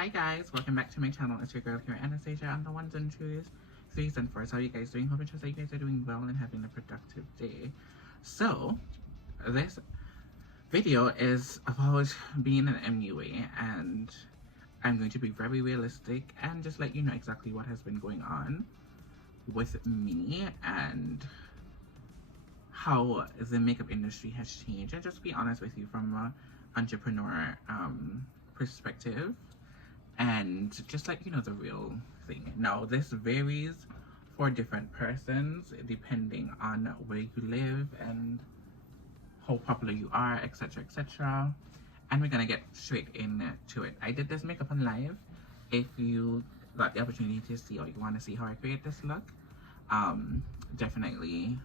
Hi guys, welcome back to my channel. It's your girl here, Anastasia, on the ones and twos, threes and fours. How are you guys doing? Hope that you guys are doing well and having a productive day. So, this video is about being an MUA, and I'm going to be very realistic and just let you know exactly what has been going on with me and how the makeup industry has changed, and just be honest with you from an entrepreneur perspective, and just let you know the real thing. Now, this varies for different persons depending on where you live and how popular you are, etc, etc. And we're gonna get straight into it. I did this makeup on live. If you got the opportunity to see or you want to see how I create this look, definitely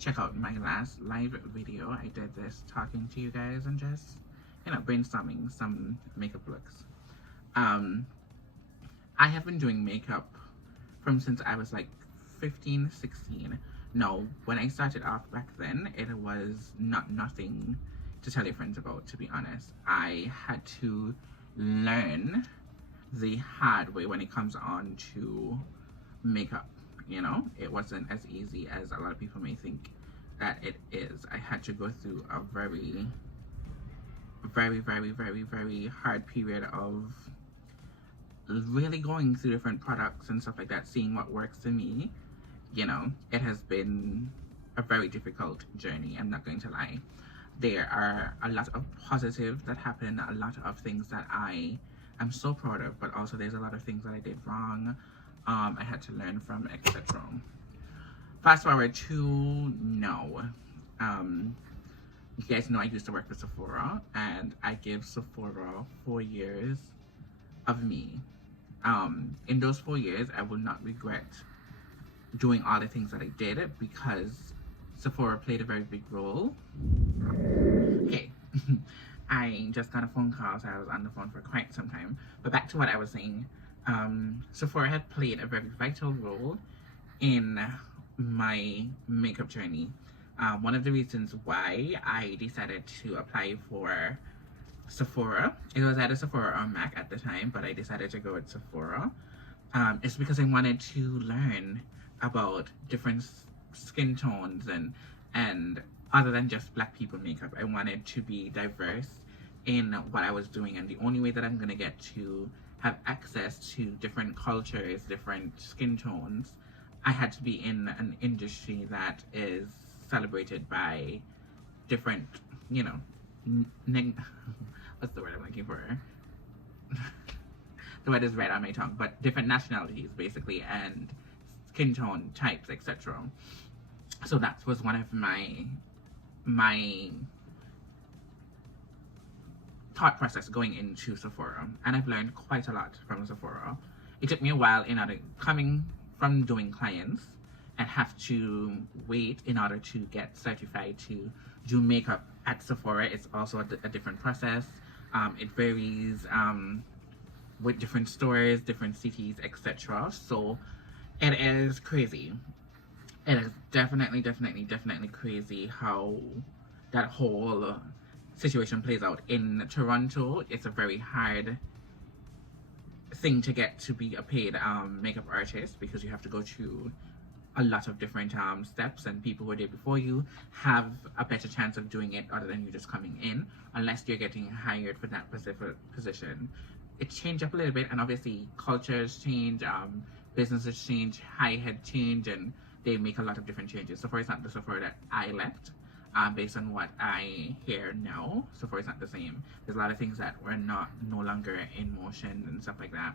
check out my last live video. I did this talking to you guys and just, you know, brainstorming some makeup looks. I have been doing makeup from since I was like 15, 16. No, when I started off back then, it was nothing to tell your friends about, to be honest. I had to learn the hard way when it comes on to makeup, you know? It wasn't as easy as a lot of people may think that it is. I had to go through a very hard period of really going through different products and stuff like that, seeing what works for me. You know, it has been a very difficult journey, I'm not going to lie. There are a lot of positives that happen, a lot of things that I am so proud of, but also there's a lot of things that I did wrong, I had to learn from, etc. Fast forward to now. You guys know I used to work for Sephora, and I gave Sephora 4 years of me. In those 4 years, I will not regret doing all the things that I did, because Sephora played a very big role. Okay, I just got a phone call, so I was on the phone for quite some time. But back to what I was saying. Sephora had played a very vital role in my makeup journey. One of the reasons why I decided to apply for Sephora, it was either Sephora or MAC at the time, but I decided to go with Sephora. It's because I wanted to learn about different skin tones and other than just black people makeup. I wanted to be diverse in what I was doing, and the only way that I'm gonna get to have access to different cultures, different skin tones, I had to be in an industry that is celebrated by different, you know, what's the word I'm looking for? The word is right on my tongue, but different nationalities basically, and skin tone types, etc. So that was one of my thought process going into Sephora, and I've learned quite a lot from Sephora. It took me a while in order coming from doing clients and have to wait in order to get certified to do makeup at Sephora. It's also a different process. It varies with different stores, different cities, etc. So it is crazy. It is definitely crazy how that whole situation plays out. In Toronto, it's a very hard thing to get to be a paid makeup artist, because you have to go through a lot of different steps, and people who are there before you have a better chance of doing it other than you just coming in, unless you're getting hired for that specific position. It changed up a little bit, and obviously cultures change, businesses change, high head change, and they make a lot of different changes. So for example, the Sephora that I left, based on what I hear now, Sephora is not the same. There's a lot of things that were no longer in motion and stuff like that.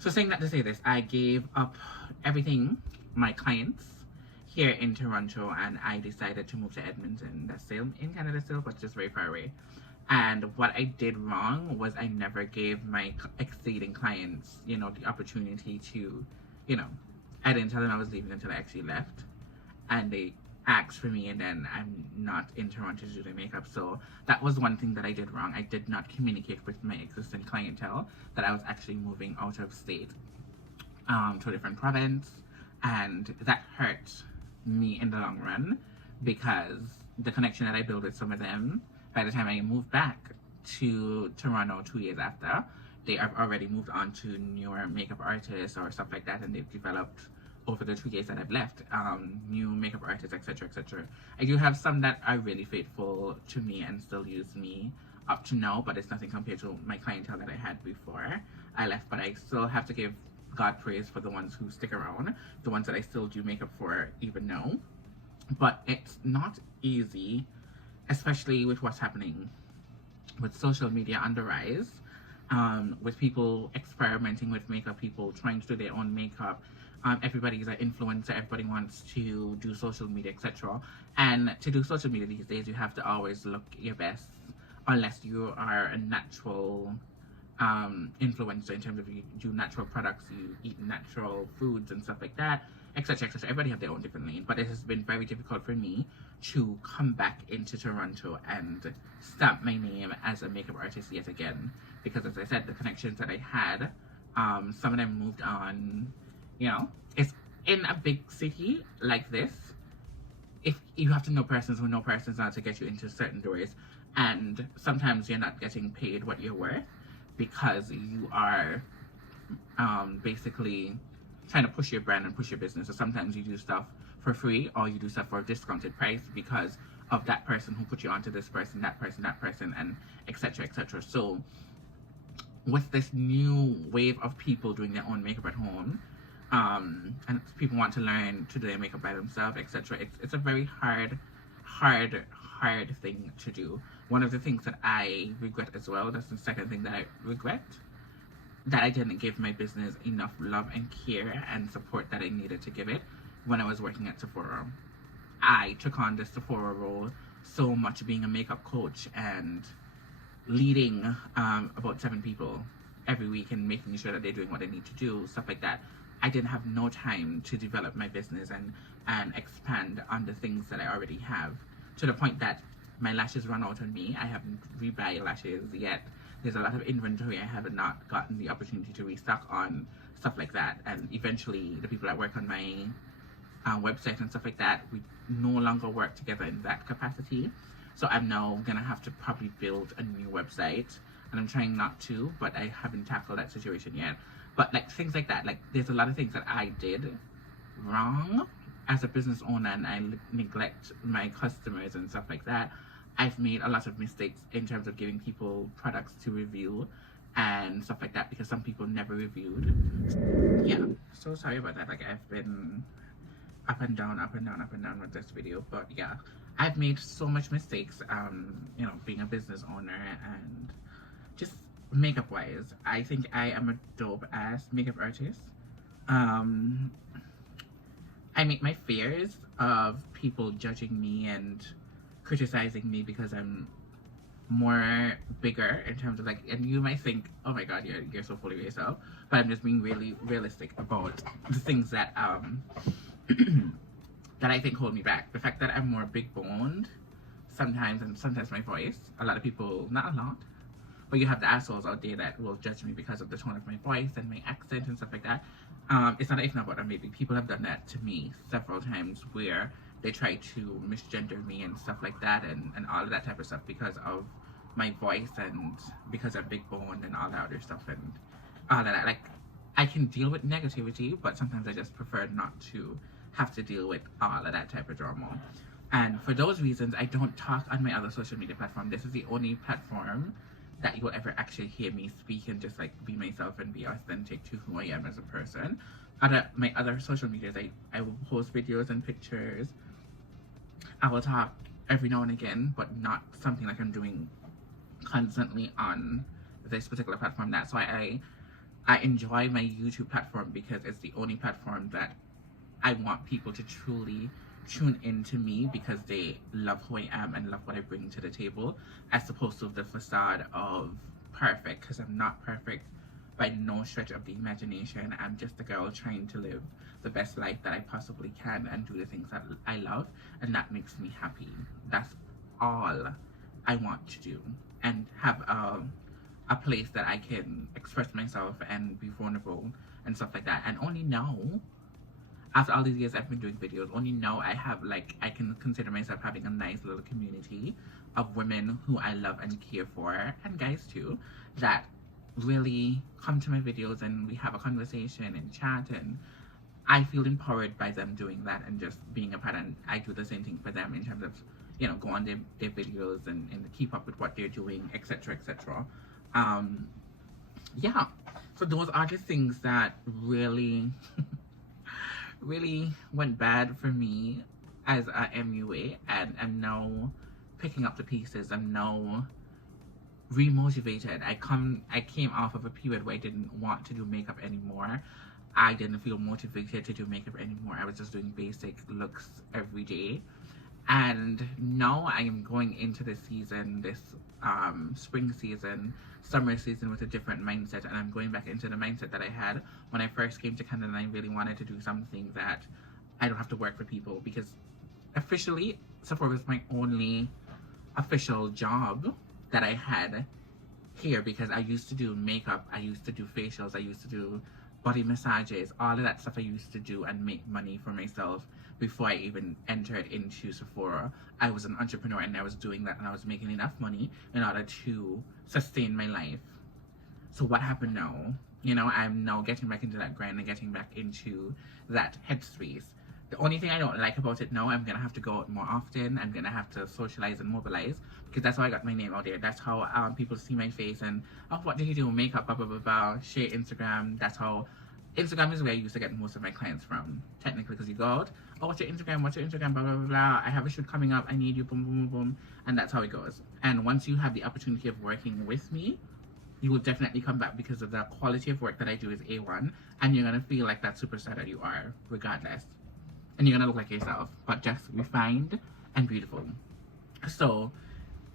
So saying that to say this, I gave up everything, my clients here in Toronto, and I decided to move to Edmonton. That's still in Canada still, but just very far away. And what I did wrong was I never gave my exceeding clients, you know, the opportunity to, you know, I didn't tell them I was leaving until I actually left, and they asked for me, and then I'm not in Toronto to do their makeup. So that was one thing that I did wrong. I did not communicate with my existing clientele that I was actually moving out of state to a different province, and that hurt me in the long run, because the connection that I built with some of them, by the time I moved back to Toronto 2 years after, they have already moved on to newer makeup artists or stuff like that, and they've developed over the 2 years that I've left, new makeup artists, etc., etc. I do have some that are really faithful to me and still use me up to now, but it's nothing compared to my clientele that I had before I left. But I still have to give God praise for the ones who stick around, the ones that I still do makeup for even now. But it's not easy, especially with what's happening with social media on the rise, with people experimenting with makeup, people trying to do their own makeup. Everybody's an influencer, everybody wants to do social media, etc. And to do social media these days, you have to always look your best, unless you are a natural influencer in terms of you do natural products, you eat natural foods and stuff like that, etc., etc. Everybody have their own different lane, but it has been very difficult for me to come back into Toronto and stamp my name as a makeup artist yet again, because as I said, the connections that I had, some of them moved on. You know, it's in a big city like this, if you have to know persons who know persons now to get you into certain doors, and sometimes you're not getting paid what you're worth because you are basically trying to push your brand and push your business. So sometimes you do stuff for free, or you do stuff for a discounted price because of that person who put you onto this person, that person, and etc., etc. So with this new wave of people doing their own makeup at home, and people want to learn to do their makeup by themselves, etc., it's a very hard thing to do. One of the things that I regret as well, that's the second thing that I regret, that I didn't give my business enough love and care and support that I needed to give it when I was working at Sephora. I took on this Sephora role so much, being a makeup coach and leading about 7 people every week and making sure that they're doing what they need to do, stuff like that. I didn't have no time to develop my business and expand on the things that I already have, to the point that my lashes run out on me. I haven't rebuy lashes yet. There's a lot of inventory I have not gotten the opportunity to restock on, stuff like that. And eventually the people that work on my website and stuff like that, we no longer work together in that capacity. So I'm now gonna have to probably build a new website, and I'm trying not to, but I haven't tackled that situation yet. But like things like that, like there's a lot of things that I did wrong as a business owner, and I neglect my customers and stuff like that. I've made a lot of mistakes in terms of giving people products to review and stuff like that, because some people never reviewed. Yeah, so sorry about that. Like I've been up and down with this video, but yeah, I've made so much mistakes, you know, being a business owner and just makeup wise. I think I am a dope ass makeup artist. I make my fears of people judging me and criticizing me because I'm more bigger in terms of like, and you might think, oh my god, you're so full of yourself, but I'm just being really realistic about the things that that I think hold me back. The fact that I'm more big boned sometimes, and sometimes my voice, a lot of people, not a lot, but you have the assholes out there that will judge me because of the tone of my voice and my accent and stuff like that. It's not even about that. Maybe people have done that to me several times, where they try to misgender me and stuff like that, and all of that type of stuff because of my voice and because I'm big boned and all that other stuff and all of that. Like, I can deal with negativity, but sometimes I just prefer not to have to deal with all of that type of drama. And for those reasons, I don't talk on my other social media platform. This is the only platform that you will ever actually hear me speak and just like be myself and be authentic to who I am as a person. My other social medias, I will post videos and pictures. I will talk every now and again, but not something like I'm doing constantly on this particular platform. That's why I enjoy my YouTube platform, because it's the only platform that I want people to truly tune into me because they love who I am and love what I bring to the table, as opposed to the facade of perfect, because I'm not perfect by no stretch of the imagination. I'm just a girl trying to live the best life that I possibly can and do the things that I love, and that makes me happy. That's all I want to do, and have a place that I can express myself and be vulnerable and stuff like that. And only now, after all these years I've been doing videos, only now I have, like, I can consider myself having a nice little community of women who I love and care for, and guys too, that really come to my videos and we have a conversation and chat, and I feel empowered by them doing that and just being a part, and I do the same thing for them in terms of, you know, go on their videos and keep up with what they're doing, etc., etc. Yeah, so those are the things that really really went bad for me as a MUA, and I'm now picking up the pieces. I'm now remotivated. I came off of a period where I didn't want to do makeup anymore. I didn't feel motivated to do makeup anymore. I was just doing basic looks every day. And now I am going into this season, this spring season, summer season, with a different mindset, and I'm going back into the mindset that I had when I first came to Canada, and I really wanted to do something that I don't have to work for people, because officially Sephora was my only official job that I had here, because I used to do makeup, I used to do facials, I used to do body massages, all of that stuff I used to do and make money for myself before I even entered into Sephora. I was an entrepreneur and I was doing that, and I was making enough money in order to sustain my life. So what happened now? You know, I'm now getting back into that grind and getting back into that headspace. The only thing I don't like about it now, I'm gonna have to go out more often. I'm gonna have to socialize and mobilize, because that's how I got my name out there. That's how people see my face and, oh, what did you do? Makeup, blah, blah, blah, blah. Share Instagram. That's how, Instagram is where I used to get most of my clients from, technically, because you go out, oh, what's your Instagram, blah, blah, blah, blah. I have a shoot coming up, I need you, boom, boom, boom, boom. And that's how it goes. And once you have the opportunity of working with me, you will definitely come back, because of the quality of work that I do is A1, and you're gonna feel like that superstar that you are, regardless. And you're gonna look like yourself, but just refined and beautiful. So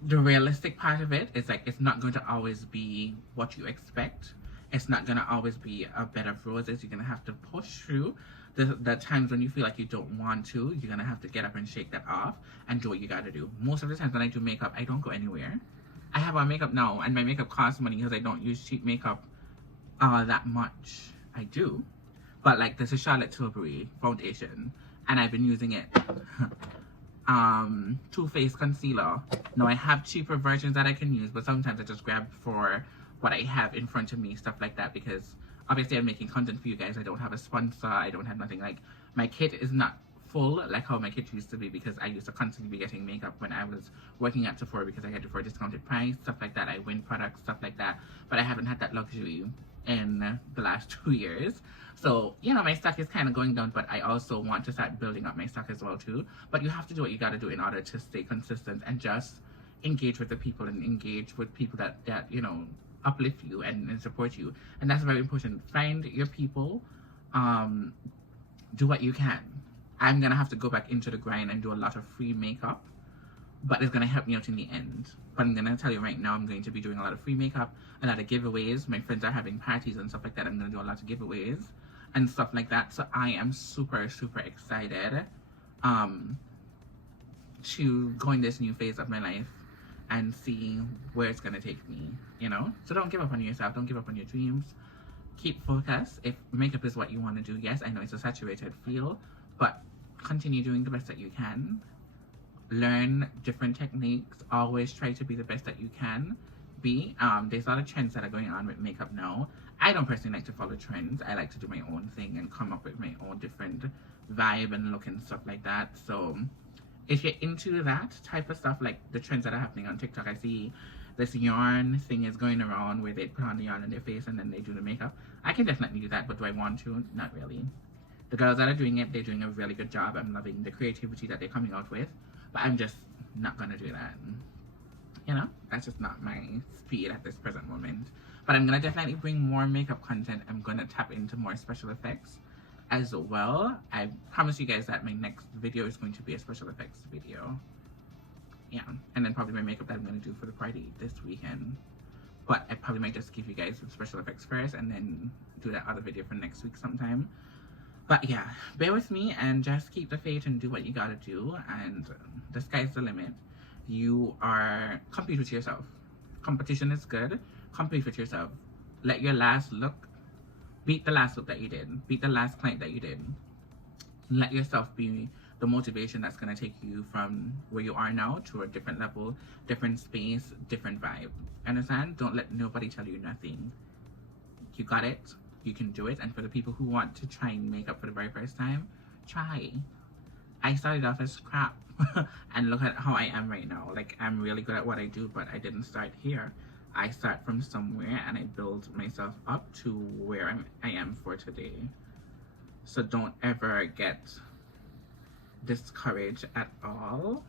the realistic part of it is, like, it's not going to always be what you expect. It's not gonna always be a bed of roses. You're gonna have to push through the times when you feel like you don't want to. You're gonna have to get up and shake that off and do what you gotta do. Most of the times when I do makeup, I don't go anywhere. I have on makeup now, and my makeup costs money because I don't use cheap makeup that much. I do, but like, this is Charlotte Tilbury foundation, and I've been using it. Too Faced concealer. Now I have cheaper versions that I can use, but sometimes I just grab for what I have in front of me, stuff like that, because obviously I'm making content for you guys. I don't have a sponsor, I don't have nothing. Like, my kit is not full like how my kit used to be, because I used to constantly be getting makeup when I was working at Sephora, because I had it for a discounted price, stuff like that. I win products, stuff like that, but I haven't had that luxury in the last 2 years. So, you know, my stock is kind of going down, but I also want to start building up my stock as well too. But you have to do what you got to do in order to stay consistent and just engage with the people, and engage with people that you know, uplift you and support you. And that's very important. Find your people. Do what you can. I'm gonna have to go back into the grind and do a lot of free makeup, but it's gonna help me out in the end. But I'm gonna tell you right now, I'm going to be doing a lot of free makeup, a lot of giveaways. My friends are having parties and stuff like that. I'm gonna do a lot of giveaways and stuff like that. So I am super, super excited to go in this new phase of my life and see where it's gonna take me, you know? So don't give up on yourself, don't give up on your dreams. Keep focused. If makeup is what you want to do, yes, I know it's a saturated field, but continue doing the best that you can. Learn different techniques. Always try to be the best that you can be. There's a lot of trends that are going on with makeup now. I don't personally like to follow trends. I like to do my own thing and come up with my own different vibe and look and stuff like that. So if you're into that type of stuff, like the trends that are happening on TikTok, I see this yarn thing is going around where they put on the yarn on their face and then they do the makeup. I can definitely do that, but do I want to? Not really. The girls that are doing it, they're doing a really good job. I'm loving the creativity that they're coming out with, but I'm just not gonna do that. You know, that's just not my speed at this present moment. But I'm gonna definitely bring more makeup content. I'm gonna tap into more special effects as well. I promise you guys that my next video is going to be a special effects video. Yeah, and then probably my makeup that I'm gonna do for the party this weekend. But I probably might just give you guys some special effects first and then do that other video for next week sometime. But yeah, bear with me and just keep the faith and do what you gotta do, and the sky's the limit. You are, compete with yourself. Competition is good. Compete with yourself. Let your last look beat the last look that you did. Beat the last client that you did. Let yourself be the motivation that's gonna take you from where you are now to a different level, different space, different vibe. Understand? Don't let nobody tell you nothing. You got it. You can do it. And for the people who want to try makeup for the very first time, try. I started off as crap and look at how I am right now. Like, I'm really good at what I do, but I didn't start here. I start from somewhere and I build myself up to where I am for today. So don't ever get discouraged at all.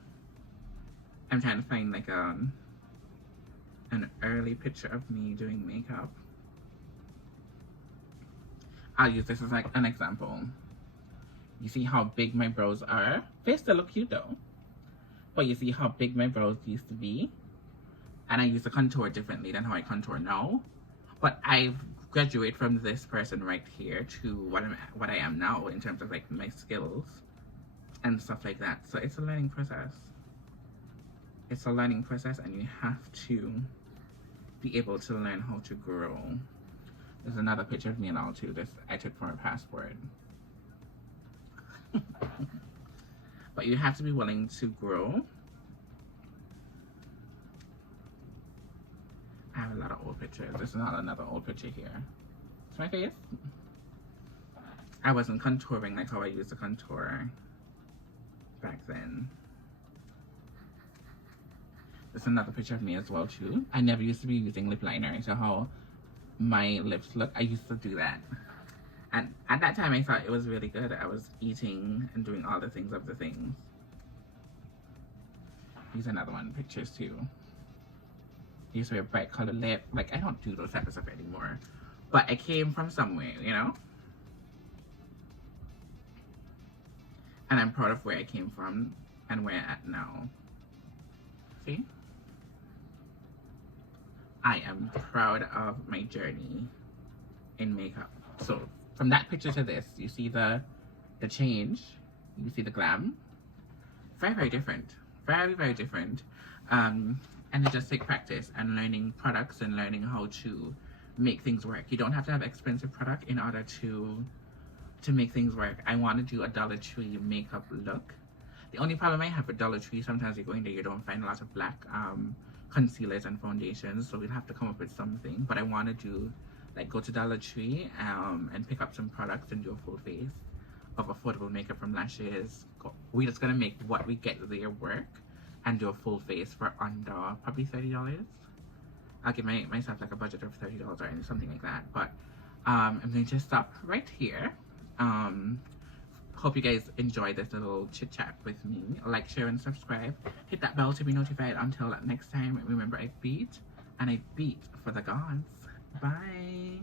I'm trying to find like an early picture of me doing makeup. I'll use this as like an example. You see how big my brows are? They still look cute though. But you see how big my brows used to be? And I used to contour differently than how I contour now. But I've graduated from this person right here to what I am now in terms of like my skills and stuff like that. So it's a learning process. It's a learning process, and you have to be able to learn how to grow. There's another picture of me and all too. This I took from a passport. But you have to be willing to grow. I have a lot of old pictures. This is not another old picture here. It's my face. I wasn't contouring like how I used to contour back then. There's another picture of me as well too. I never used to be using lip liner. So how my lips look, I used to do that. And at that time I thought it was really good. I was eating and doing all the things of the things. Here's another one, pictures too. I used to wear bright colored lip. Like, I don't do those type of stuff anymore. But I came from somewhere, you know? And I'm proud of where I came from and where I'm at now. See? I am proud of my journey in makeup. So from that picture to this, you see the change. You see the glam. Very, very different. Very, very different. And it just takes practice and learning products and learning how to make things work. You don't have to have expensive product in order to make things work. I want to do a Dollar Tree makeup look. The only problem I have with Dollar Tree, sometimes you go in there, you don't find a lot of black concealers and foundations, so we'll have to come up with something. But I want to do, like, go to Dollar Tree and pick up some products and do a full face of affordable makeup from lashes. We're just gonna make what we get there work and do a full face for under probably $30. I'll give myself like a budget of $30 or something like that. But I'm going to stop right here. Hope you guys enjoy this little chit chat with me. Like, share, and subscribe. Hit that bell to be notified. Until next time, remember, I beat and I beat for the gods. Bye.